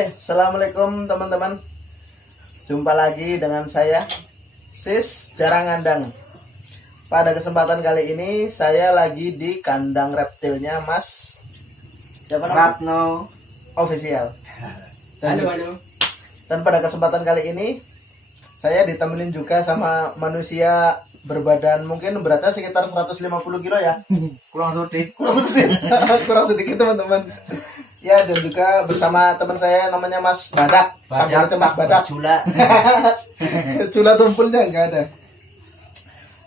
Oke, assalamualaikum teman-teman. Jumpa lagi dengan saya, Sis Jarang Ngandang. Pada kesempatan kali ini saya lagi di kandang reptilnya Mas siapa namanya? Ratno Official. Halo. Dan pada kesempatan kali ini saya ditemenin juga sama manusia berbadan mungkin beratnya sekitar 150 kilo ya. kurang sedikit. Kurang sedikit teman-teman. Ya, dan juga bersama teman saya namanya Mas Badak. Panggilnya Mas Badak. Cula. Cula tumpulnya enggak ada.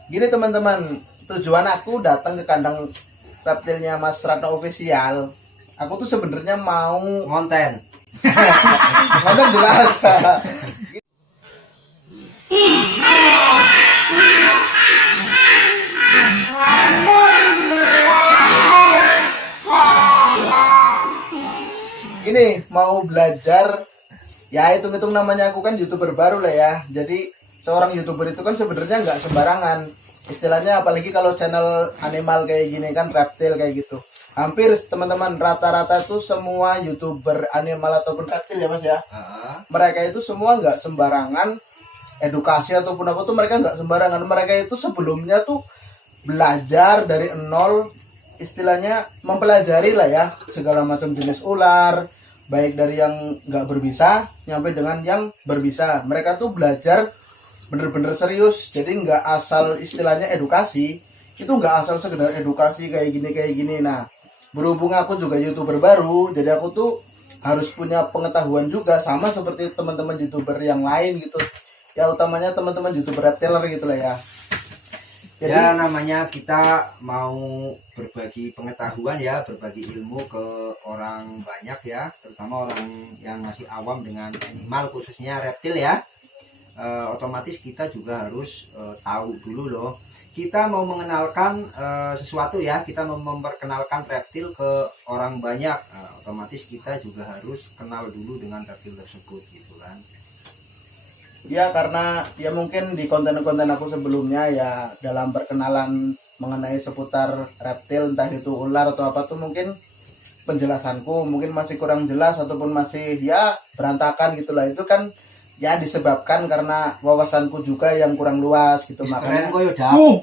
Gini teman-teman, tujuan aku datang ke kandang reptilnya Mas Ratno Official. Aku tuh sebenarnya mau Konten. konten jelas. Ini mau belajar, ya hitung-hitung namanya aku kan YouTuber baru lah ya. Jadi seorang YouTuber itu kan sebenarnya nggak sembarangan. Istilahnya apalagi kalau channel animal kayak gini kan, reptil kayak gitu. Hampir teman-teman rata-rata tuh semua YouTuber animal ataupun reptil ya Mas ya. Mereka itu semua nggak sembarangan edukasi ataupun apa tuh, mereka nggak sembarangan. Mereka itu sebelumnya tuh belajar dari nol, istilahnya mempelajari lah ya segala macam jenis ular, baik dari yang nggak berbisa nyampe dengan yang berbisa. Mereka tuh belajar bener-bener serius, jadi nggak asal istilahnya edukasi, itu nggak asal sekedar edukasi kayak gini. Nah, berhubung aku juga YouTuber baru, jadi aku tuh harus punya pengetahuan juga sama seperti teman-teman YouTuber yang lain gitu ya, utamanya teman-teman YouTuber reptiler gitu lah ya. Jadi, Ya namanya kita mau berbagi pengetahuan ya, berbagi ilmu ke orang banyak ya, terutama orang yang masih awam dengan animal khususnya reptil ya. Otomatis kita juga harus tahu dulu loh. Kita mau mengenalkan sesuatu ya, kita mau memperkenalkan reptil ke orang banyak. Otomatis kita juga harus kenal dulu dengan reptil tersebut gitu kan. ya karena ya mungkin di konten-konten aku sebelumnya ya dalam perkenalan mengenai seputar reptil, entah itu ular atau apa tuh, mungkin penjelasanku mungkin masih kurang jelas ataupun masih ya berantakan gitulah. Itu kan ya disebabkan karena wawasanku juga yang kurang luas gitu. Makanya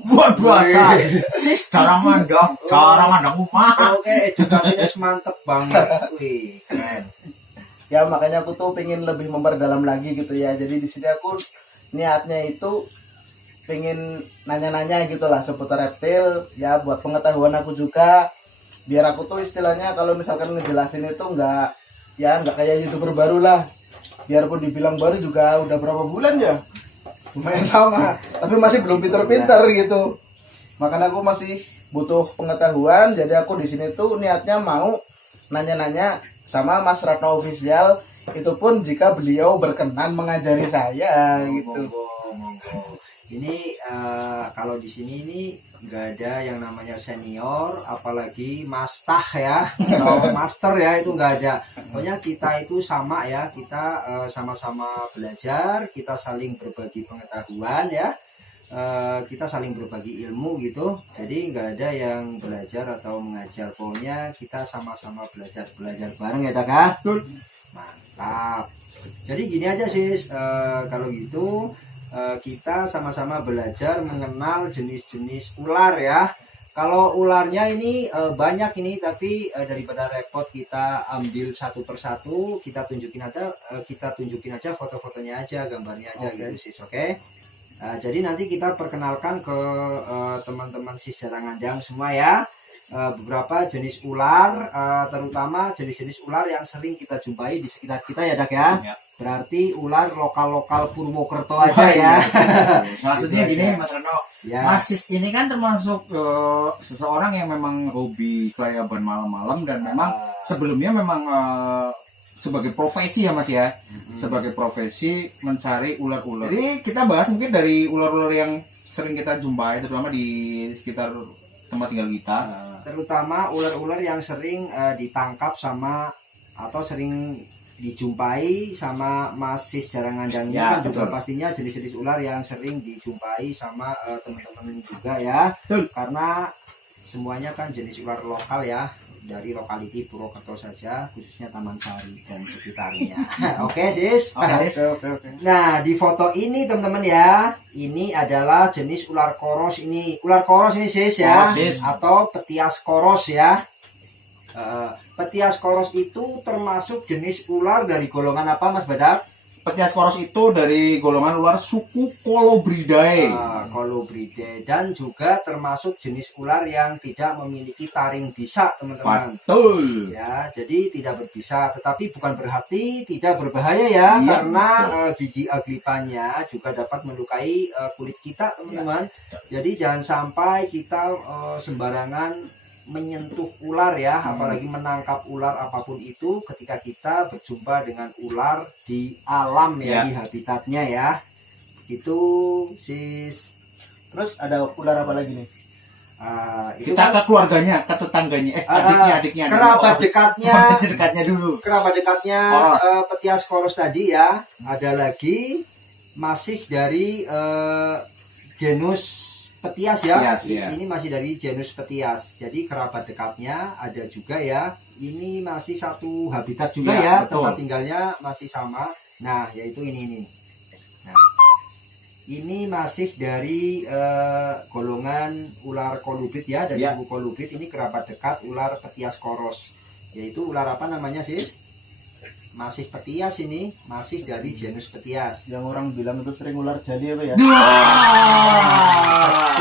buat puasa. Sis cara mandang rumah. Oke, edukasinya mantep banget. Wih, keren. ya makanya aku tuh pengen lebih memperdalam lagi gitu ya. Jadi di sini aku niatnya itu pengen nanya-nanya gitulah seputar reptil ya, buat pengetahuan aku juga, biar aku tuh istilahnya kalau misalkan ngejelasin itu nggak kayak YouTuber baru lah. Biarpun dibilang baru juga udah berapa bulan ya, lumayan lama, tapi masih belum pinter-pinter gitu. Makanya aku masih butuh pengetahuan. Jadi aku di sini tuh niatnya mau nanya-nanya sama Mas Ratno Official, itu pun jika beliau berkenan mengajari saya gitu. Monggo. Ini kalau di sini ini nggak ada yang namanya senior, apalagi master ya, atau master ya, itu nggak ada. Pokoknya kita itu sama ya, kita sama-sama belajar, kita saling berbagi pengetahuan ya, kita saling berbagi ilmu gitu. Jadi nggak ada yang belajar atau mengajar, pokoknya kita sama-sama belajar bareng ya Kak. Mantap. Jadi gini aja sih, kalau gitu kita sama-sama belajar mengenal jenis-jenis ular ya. Kalau ularnya ini banyak ini, tapi daripada repot kita ambil satu persatu, kita tunjukin aja foto-fotonya aja, gambarnya aja gitu sih, oke? Jadi nanti kita perkenalkan ke teman-teman Sis Jarang Ngandang semua ya, beberapa jenis ular, terutama jenis-jenis ular yang sering kita jumpai di sekitar kita ya Dak ya. Berarti ular lokal-lokal Purwokerto aja ya. Maksudnya gini Mas Reno, Ya. Mas Sis ini kan termasuk seseorang yang memang hobi kelayaban malam-malam, dan memang sebelumnya memang sebagai profesi ya Mas ya, sebagai profesi mencari ular-ular. Jadi kita bahas mungkin dari ular-ular yang sering kita jumpai, terutama di sekitar tempat tinggal kita. Terutama ular-ular yang sering ditangkap sama atau sering dijumpai sama Mas Sis Jarang Ngandang Ya, kan juga betul. pastinya jenis-jenis ular yang sering dijumpai sama teman-teman juga ya. Betul. Karena semuanya kan jenis ular lokal ya, dari lokaliti Purwokerto saja, khususnya Taman Sari dan sekitarnya. Oke, Sis. Oke. Nah, di foto ini teman-teman ya, ini adalah jenis ular koros ini. Ular koros ini, Sis ya, Sis. atau petias koros ya. Petias koros itu termasuk jenis ular dari golongan apa, Mas Badak? Petias koros itu dari golongan ular suku Colubridae. Colubridae, dan juga termasuk jenis ular yang tidak memiliki taring bisa, teman-teman. Betul. Ya, jadi tidak berbisa, tetapi bukan berarti tidak berbahaya ya, Iya, karena gigi aglipannya juga dapat melukai kulit kita, teman-teman. Jadi jangan sampai kita sembarangan menyentuh ular ya, apalagi menangkap ular apapun itu ketika kita berjumpa dengan ular di alam ya, di habitatnya ya. Itu, Sis. Terus ada ular apa lagi nih? Itu Kita ke keluarganya, ke tetangganya, adiknya. kerabat dekatnya. Dekatnya dulu. Kerabat dekatnya Koros. petias koros tadi ya. Ada lagi masih dari genus petias ya. Petias, ya. Ini masih dari genus petias. Jadi kerabat dekatnya ada juga ya. Ini masih satu habitat juga Ya, ya. betul. Tempat tinggalnya masih sama. Nah, yaitu ini. Nah, ini masih dari golongan ular kolubrid ya, dari Ya. suku kolubrid. Ini kerabat dekat ular petias koros. Yaitu ular apa namanya, Sis? Masih petias ini, masih dari genus petias. Yang orang bilang itu sering ular jali apa ya? Nah,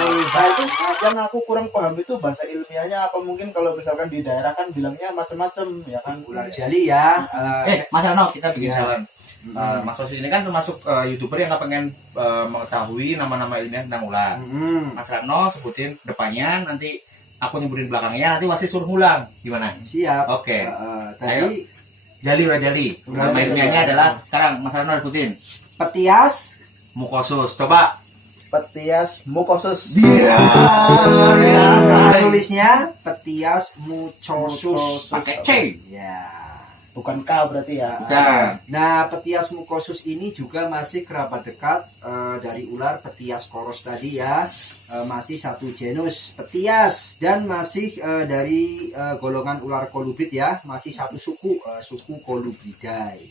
itu yang aku kurang paham itu bahasa ilmiahnya apa, mungkin kalau misalkan di daerah kan bilangnya macam-macam ya kan. Ular jali ya. Mas Rano, kita bikin Ya. challenge. Mas Sosis ini kan termasuk YouTuber yang pengen mengetahui nama-nama ilmiah tentang ular. Mas Rano sebutin depannya, nanti aku nyebutin belakangnya, nanti Wasis suruh ngulang. Gimana? Siap. Oke. Tadi Jali udah jali. Ular Nama jali, ilmiahnya ya. adalah sekarang Mas Rano sebutin. petias Mukosus. Coba. Petias mukosus. Iya. tulisnya petias mucosus. Pakai C. Ya. Bukan K berarti ya. Bukan. Nah, petias mucosus ini juga masih kerabat dekat dari ular petias koros tadi ya. Masih satu genus petias, dan masih dari golongan ular kolubrid ya, masih satu suku, suku Colubridae.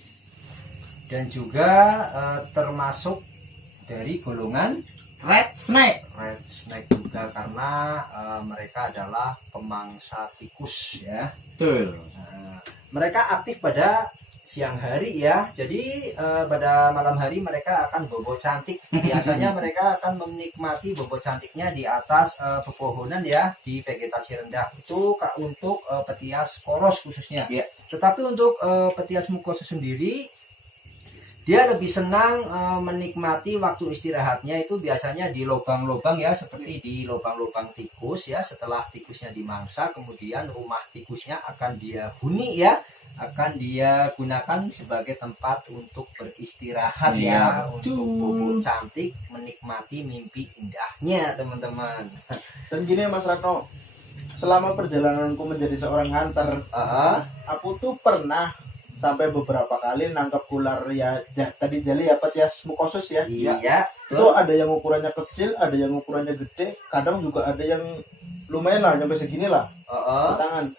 Dan juga termasuk dari golongan Red Snake. red snake juga, karena mereka adalah pemangsa tikus ya. Betul. Mereka aktif pada siang hari ya, jadi pada malam hari mereka akan bobo cantik. Biasanya mereka akan menikmati bobo cantiknya di atas pepohonan ya, di vegetasi rendah. Itu untuk petias koros khususnya. Iya. Tetapi untuk petias mukosus sendiri, dia lebih senang menikmati waktu istirahatnya itu biasanya di lubang-lubang ya, seperti di lubang-lubang tikus ya. Setelah tikusnya dimangsa, kemudian rumah tikusnya akan dia huni ya, akan dia gunakan sebagai tempat untuk beristirahat ya, untuk bobo cantik, menikmati mimpi indahnya, teman-teman. Dan gini Mas Ratno, selama perjalananku menjadi seorang hunter, aku tuh pernah sampai beberapa kali nangkap ular ya, tadi jali ya, petias mukosus ya. Iya. Itu ada yang ukurannya kecil, ada yang ukurannya gede, kadang juga ada yang lumayan lah, sampai segini lah, tangan.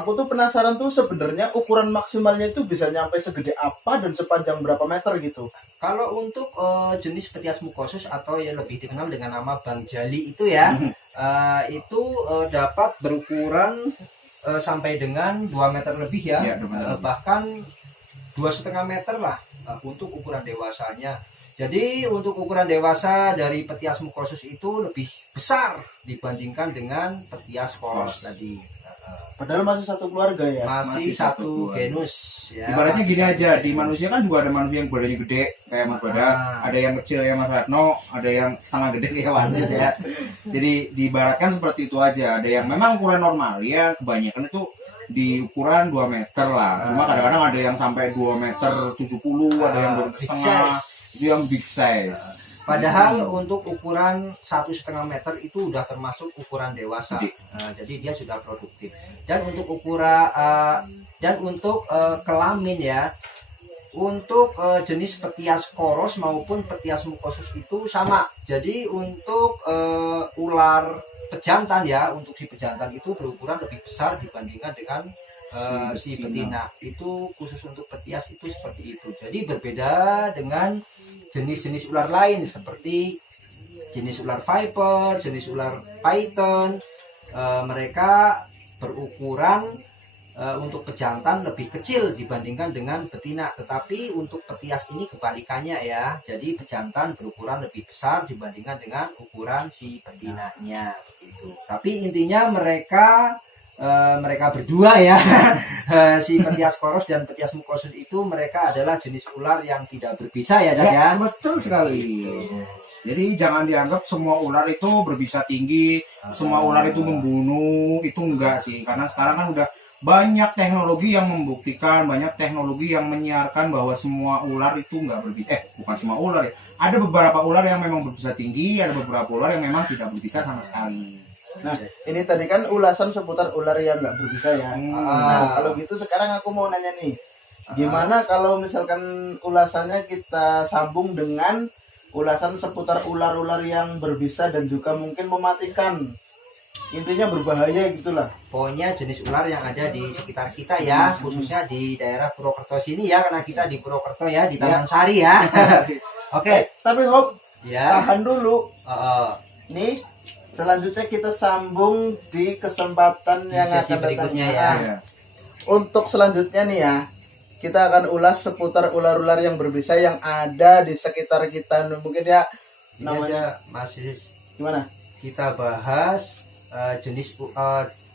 Aku tuh penasaran tuh sebenarnya ukuran maksimalnya itu bisa nyampe segede apa dan sepanjang berapa meter gitu. Kalau untuk jenis petias mukosus atau yang lebih dikenal dengan nama Bang Jali itu ya, itu dapat berukuran sampai dengan 2 meter lebih ya, Ya, 2 meter lebih. Bahkan 2,5 meter lah untuk ukuran dewasanya. Jadi untuk ukuran dewasa dari petias mukosus itu lebih besar dibandingkan dengan petias koros tadi. Padahal masih satu keluarga ya. Masih satu genus ya. Ibaratnya Masih gini satu aja, di genus. manusia kan juga ada manusia yang badannya gede kayak Mas Bada, ada yang kecil kayak Mas Ratno, ada yang setengah gede kayak Wasis ya. Jadi diibaratkan seperti itu aja. Ada yang memang ukuran normal ya, kebanyakan itu di ukuran 2 meter lah. Cuma kadang-kadang ada yang sampai 2 meter 70, ada yang 2 meter big setengah. size. Itu yang big size. Padahal untuk ukuran 1,5 meter itu udah termasuk ukuran dewasa. Gede. Jadi dia sudah produktif. Dan untuk ukuran kelamin ya, untuk jenis petias koros maupun petias mukosus itu sama. Jadi untuk ular pejantan ya, untuk si pejantan itu berukuran lebih besar dibandingkan dengan si betina. Itu khusus untuk petias itu seperti itu. Jadi berbeda dengan jenis-jenis ular lain seperti jenis ular viper, jenis ular python. Mereka berukuran untuk pejantan lebih kecil dibandingkan dengan betina, tetapi untuk petias ini kebalikannya ya. Jadi pejantan berukuran lebih besar dibandingkan dengan ukuran si betinanya gitu. Tapi intinya mereka berdua ya, si petias koros dan petias mukosus itu mereka adalah jenis ular yang tidak berbisa ya, Dan, ya? Betul sekali. Jadi jangan dianggap semua ular itu berbisa tinggi, semua ular itu membunuh, itu enggak sih. Karena sekarang kan udah banyak teknologi yang membuktikan, banyak teknologi yang menyiarkan bahwa semua ular itu enggak berbisa. Bukan semua ular ya. Ada beberapa ular yang memang berbisa tinggi, ada beberapa ular yang memang tidak berbisa sama sekali. Nah, ini tadi kan ulasan seputar ular yang nggak berbisa ya. Nah, kalau gitu sekarang aku mau nanya nih, gimana kalau misalkan ulasannya kita sambung dengan ulasan seputar ular-ular yang berbisa dan juga mungkin mematikan, intinya berbahaya gitulah. Pokoknya jenis ular yang ada di sekitar kita ya, khususnya di daerah Purwokerto sini ya, karena kita di Purwokerto ya, di Taman Sari ya. Oke. Tapi Hop, Ya. tahan dulu. Nih, selanjutnya kita sambung di kesempatan yang sesi akan datang. berikutnya ya. Nah, untuk selanjutnya nih ya, kita akan ulas seputar ular-ular yang berbisa yang ada di sekitar kita. Mungkin ya Ini namanya aja masih gimana? kita bahas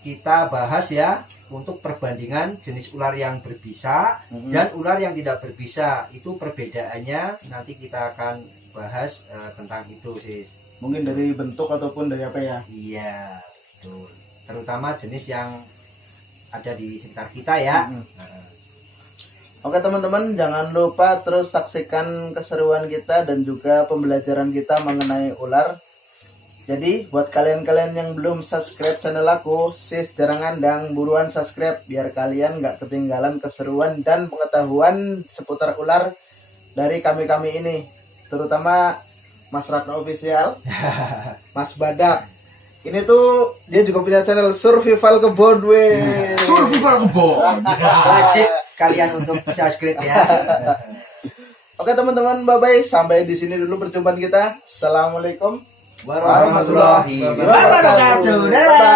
kita bahas ya untuk perbandingan jenis ular yang berbisa dan ular yang tidak berbisa. Itu perbedaannya nanti kita akan bahas tentang itu, Sis. Mungkin dari bentuk ataupun dari apa ya? Iya, betul. Terutama jenis yang ada di sekitar kita ya. Oke teman-teman, jangan lupa terus saksikan keseruan kita dan juga pembelajaran kita mengenai ular. Jadi buat kalian-kalian yang belum subscribe channel aku, Sis Jarang Ngandang, buruan subscribe biar kalian nggak ketinggalan keseruan dan pengetahuan seputar ular dari kami-kami ini. Terutama Mas Ratna Official, Mas Badak. Ini tuh dia juga punya channel survival kebon, weh. Survival kebon. Wajib kalian untuk subscribe ya. Oke teman-teman, bye-bye. Sampai di sini dulu perjumpaan kita. Assalamualaikum Warahmatullahi wabarakatuh. wabarakatuh. Dadah.